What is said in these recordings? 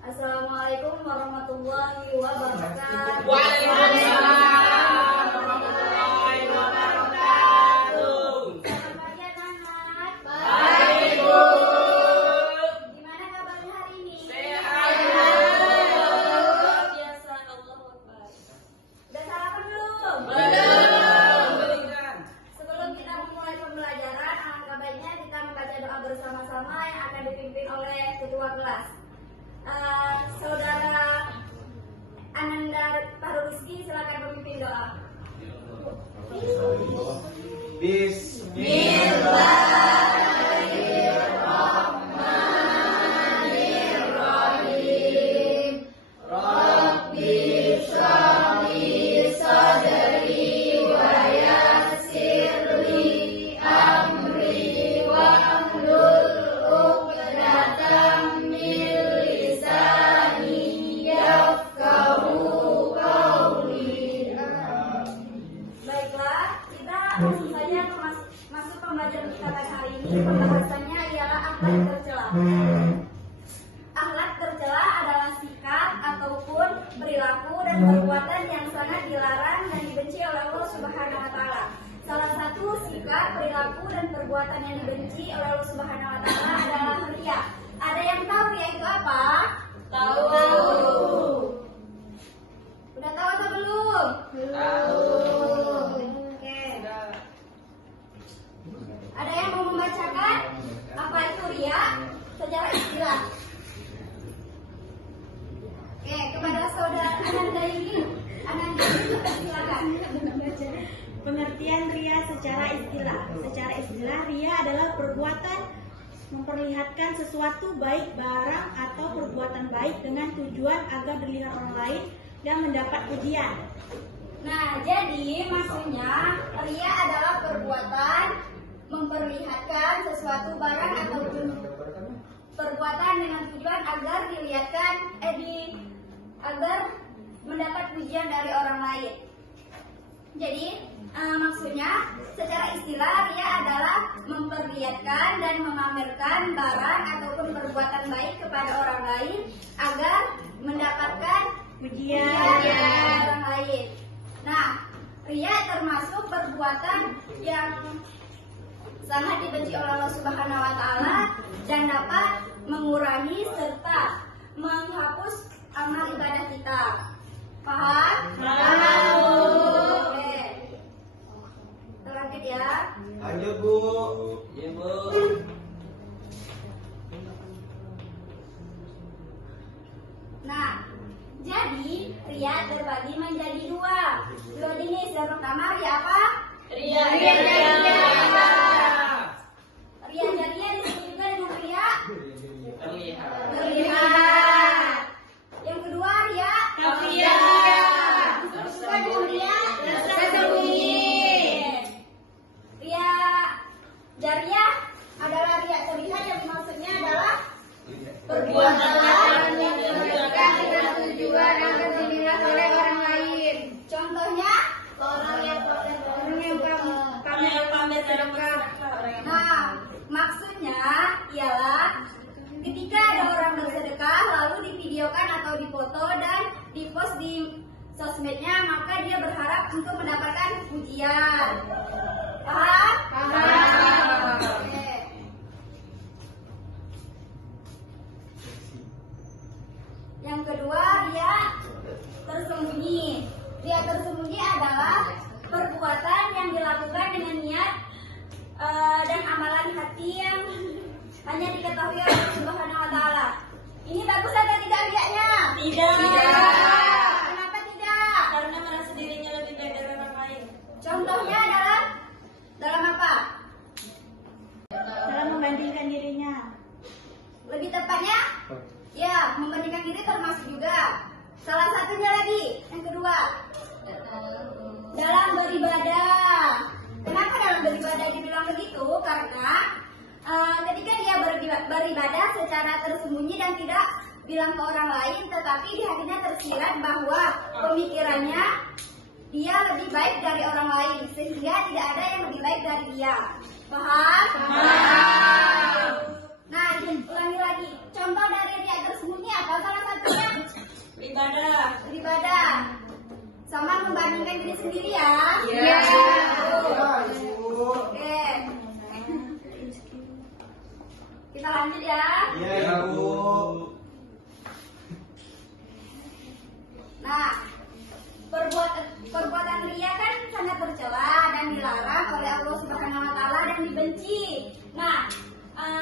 Assalamualaikum warahmatullahi wabarakatuh. Waalaikumsalam warahmatullahi wabarakatuh. Selamat pagi anak-anak. Baik, Bu. Gimana kabarnya hari ini? Sehat. Luar biasa, Allahu Akbar. Udah sarapan belum? Belum. Sebelum kita memulai pembelajaran, alangkah baiknya kita membaca doa bersama-sama yang akan dipimpin oleh ketua kelas. Saudara Ananda Paruski, silakan memimpin doa. Bismillahirrahmanirrahim. Rabbi shrah li sadri wa yassir li amri wahlul 'uqdatam min lisani yafqahu qawli. Baiklah, kita langsung saja masuk pembelajaran kita pada hari ini. Pembahasannya ialah akhlak tercela. Akhlak tercela adalah sikap ataupun perilaku dan perbuatan yang sangat dilarang dan dibenci oleh Allah Subhanahu wa taala. Salah satu sikap, perilaku dan perbuatan yang dibenci oleh Allah Subhanahu wa taala adalah riya. Ada yang tahu riya itu apa? Tahu. Udah tahu atau belum? Tahu. Oke. Ada yang mau membacakan apa itu riya secara istilah? Oke, kepada saudara Ananda ini silakan. Pengertian ria secara istilah. Secara istilah, ria adalah perbuatan memperlihatkan sesuatu baik barang atau perbuatan baik dengan tujuan agar dilihat orang lain dan mendapat pujian. Nah, jadi maksudnya ria adalah perbuatan memperlihatkan sesuatu barang ataupun perbuatan dengan tujuan agar agar mendapat pujian dari orang lain. Jadi maksudnya secara istilah ria adalah memperlihatkan dan memamerkan barang ataupun perbuatan baik kepada orang lain agar mendapatkan Pujian. dari orang lain. Nah, ria termasuk perbuatan yang sangat dibenci oleh Allah Subhanahu wa taala dan dapat mengurangi serta menghapus amal ibadah kita. Paham? Paham. Oke. Lanjut ya. Lanjut, Bu. Iya, Bu. Nah, jadi ria terbagi menjadi dua jenis. Yang pertama ria apa? Ria. Ria jariah disebut juga dengan ria Terlihat. terlihat. Yang kedua ria Kafiyah. disebut juga dengan ria tersembunyi. Ria jariah adalah ria terlihat yang maksudnya adalah perbuatan yang dilakukan dengan tujuan agar dilihat oleh orang lain. Contohnya orang yang pamer sedekah. Nah, maksudnya ialah ketika ada orang bersedekah lalu divideokan atau difoto dan dipost di sosmednya, maka dia berharap untuk mendapatkan pujian. Paham? Paham. Oke. Yang kedua, ria tersembunyi. Ria tersembunyi adalah perbuatan yang dilakukan dengan niat dan amalan hati yang hanya diketahui oleh Allah Subhanahu wa taala. Ini bagus atau tidak riaknya? Tidak. Kenapa tidak? Karena merasa dirinya lebih baik dari orang lain. Contohnya adalah dalam apa? Dalam membandingkan dirinya. Lebih tepatnya? Ya, membandingkan diri termasuk juga. Salah satunya lagi, yang kedua, dalam beribadah. Kenapa dalam beribadah dibilang begitu? Karena ketika dia beribadah secara tersembunyi dan tidak bilang ke orang lain, tetapi di hatinya tersirat bahwa pemikirannya dia lebih baik dari orang lain, sehingga tidak ada yang lebih baik dari dia. Paham? Paham. Nah, ulangi lagi. Contoh dari riya tersembunyi apa? Salah satu beribadah. Sama membandingkan diri sendiri ya. Iya. Oke. Kita lanjut ya. Iya, Bu. Nah, perbuatan ria kan sangat tercela dan dilarang oleh Allah Subhanahu wa taala dan dibenci. Nah,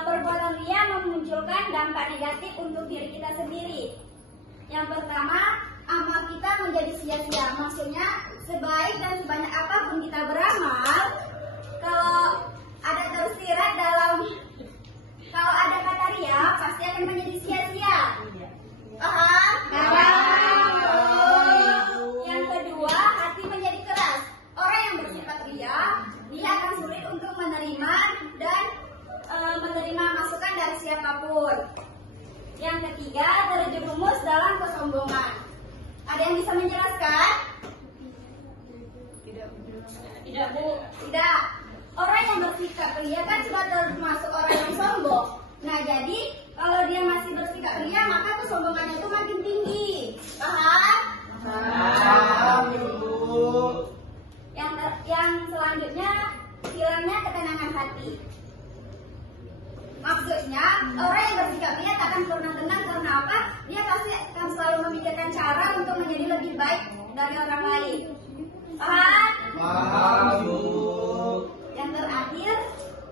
perbuatan ria memunculkan dampak negatif untuk diri kita sendiri. Yang pertama, amal kita menjadi sia-sia. Maksudnya, sebaik dan sebanyak apapun kita beramal, kalau ada tersirat kalau ada kata ria, pasti akan menjadi sia-sia. Paham? Yang kedua, hati menjadi keras. Orang yang bersifat ria, dia akan sulit untuk menerima dan menerima masukan dari siapapun. Yang ketiga, terjerumus dalam kesombongan. Ada yang bisa menjelaskan? Tidak, Bu. Tidak. Orang yang bersikap ria kan sudah termasuk orang yang sombong. Nah, jadi kalau dia masih bersikap ria, maka kesombongannya itu makin tinggi. Paham? Paham, Bu. Yang selanjutnya, hilangnya ketenangan hati. Maksudnya, orang yang bersikap ria tak akan pernah tenang karena apa? Dia pasti akan selalu memikirkan cara untuk menjadi lebih baik dari orang lain. Paham? Paham, Bu. Yang terakhir,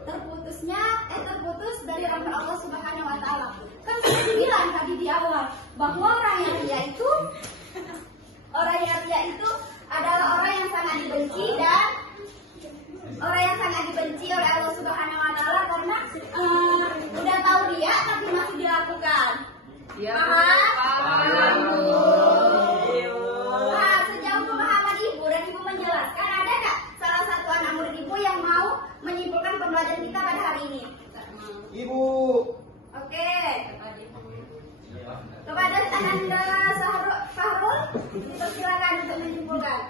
terputus dari rahmat Allah Subhanahu wa taala. Kan sudah dibilang tadi di awal bahwa orang yang ria itu adalah orang yang sangat dibenci dan orang yang sangat dibenci oleh Allah Subhanahu wa taala karena udah tahu dia tapi masih dilakukan. Iya. Paham? Bu. Nah, sejauh pemahaman Ibu dan Ibu menjelaskan, ada nggak salah satu anak murid Ibu yang mau menyimpulkan pembelajaran kita pada hari ini? Ibu. Oke. Kepada Ananda Fahrul, silakan untuk menyimpulkan.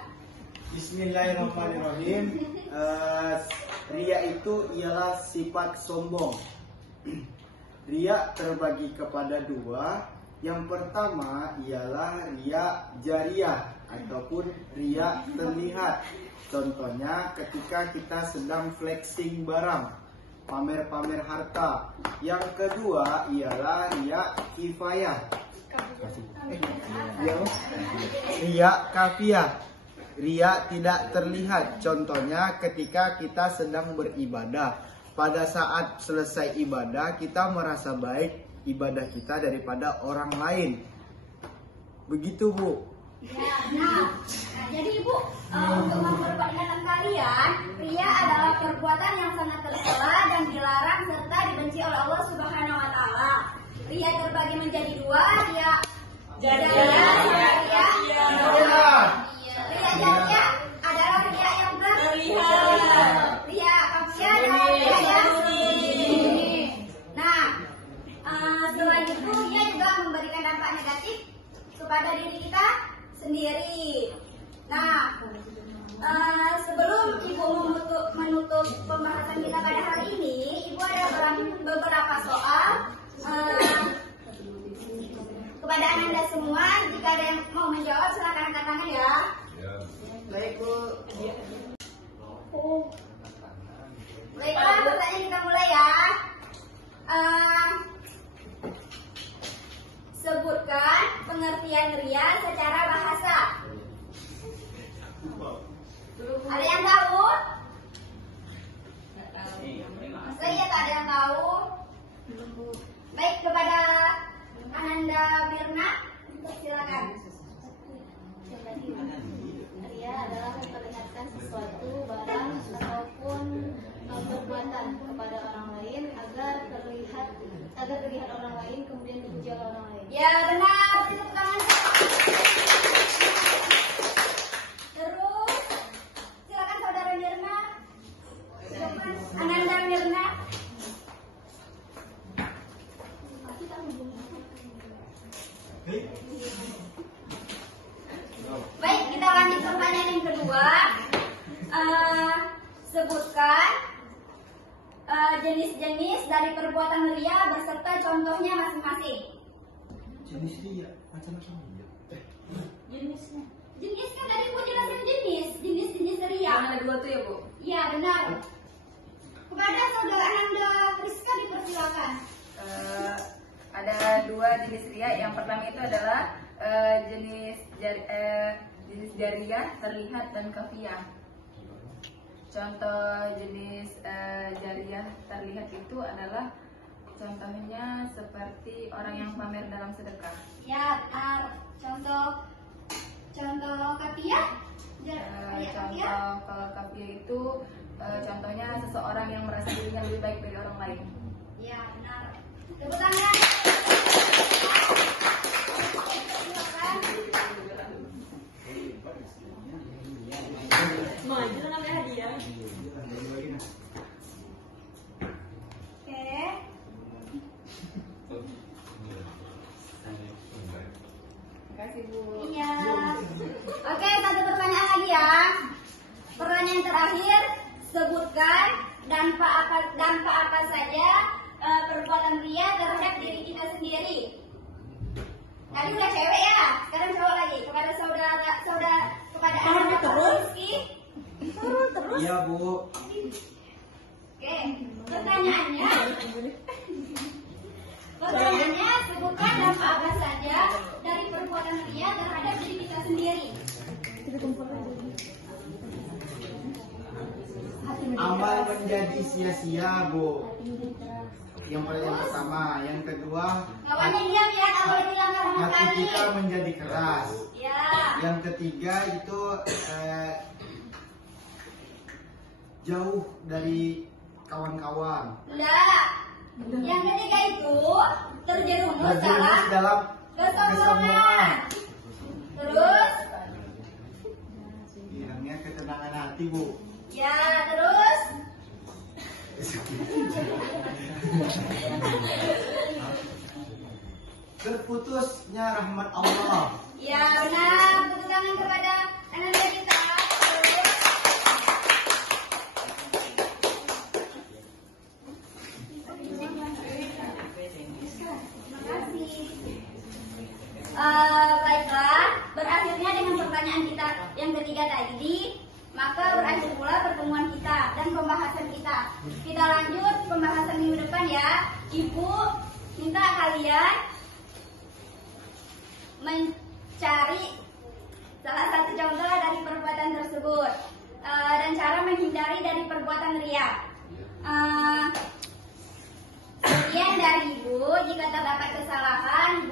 Bismillahirrahmanirrahim. Ria itu ialah sifat sombong. Ria terbagi kepada dua. Yang pertama ialah ria jariah ataupun ria terlihat. Contohnya ketika kita sedang flexing barang, pamer-pamer harta. Yang kedua ialah ria kifayah. Ria kafiyah. Ria tidak terlihat. Contohnya ketika kita sedang beribadah. Pada saat selesai ibadah, kita merasa baik ibadah kita daripada orang lain. Begitu, Bu. Ya, nah, jadi Ibu, untuk memperkuat ingatan kalian, ria adalah perbuatan yang sangat tercela dan dilarang serta dibenci oleh Allah Subhanahu wa taala. Ria terbagi menjadi dua, ria jariah. Ria jariah adalah ria yang terlihat. Ria kafiyah adalah ria yang nah, selain itu ria juga memberikan dampak negatif kepada diri kita sendiri. Nah, sebelum Ibu menutup pembahasan kita pada hari ini, Ibu ada beberapa soal kepada Ananda semua. Jika ada yang mau menjawab, silakan angkat tangan ya. Baik, Bu. Baiklah, pertanyaan kita mulai ya. Sebutkan pengertian ria secara bahasa. Ada yang tahu? Lagi ya, tak ada yang tahu? Baik, kepada Ananda Mirna, silakan. Ria adalah memperlihatkan sesuatu barang ataupun perbuatan kepada orang lain agar terlihat orang lain kemudian dipuji oleh orang lain. Ya, benar. Tepuk tangan. Terus, silakan saudara Mirna. Silakan Ananda Mirna. Baik, kita lanjut pertanyaan yang kedua. Sebutkan jenis-jenis dari perbuatan ria beserta contohnya masing-masing. Jenis ria, macam apa? Jenisnya. Jenis kan tadi Bu jelasin jenis ria. Yang ada dua tuh ya Bu? Iya benar. Kepada saudara Ananda Rizka dipersilakan. Ada dua jenis ria. Yang pertama itu adalah jenis jariah terlihat dan kafiah. Contoh jenis jariah terlihat itu adalah contohnya seperti orang yang pamer dalam sedekah. Ya, contoh kafiah. Contoh kalau kafiah itu contohnya seseorang yang merasa dirinya lebih baik dari orang lain. Ya, benar. Tepuk tangan. Maju ngambil hadiah. Oke. Terima kasih Bu. Iya. Oke, satu pertanyaan lagi ya. Pertanyaan terakhir, sebutkan dampak apa saja perbuatan ria terhadap diri kita sendiri. Tadi udah cewek ya, sekarang cowok lagi. Kepada saudara kepada anak Rizky. Terus. Iya Bu. Oke, pertanyaannya sebutkan dampak apa saja dari perbuatan ria terhadap diri kita sendiri. Amal menjadi sia-sia Bu. Yang pertama, yang kedua, Kawannya diam ya, nggak boleh bilang sama hati sekali. kita menjadi keras. Ya, Yang ketiga itu jauh dari kawan-kawan. udah. Yang ketiga itu terjerumus Terjerumus dalam kesombongan. kesombongan. Terus, Hilangnya ketenangan hati Bu. ya terus. Terputusnya rahmat Allah. Ya benar, tepuk tangan kepada anak kita. Terima kasih. Baiklah, berakhirnya dengan pertanyaan kita yang ketiga tadi, maka berakhir pula pertemuan kita dan pembahasan kita. Kita lanjut pembahasan minggu depan ya. Ibu minta kalian mencari salah satu contoh dari perbuatan tersebut dan cara menghindari dari perbuatan ria. Sekian dari Ibu. Jika terdapat kesalahan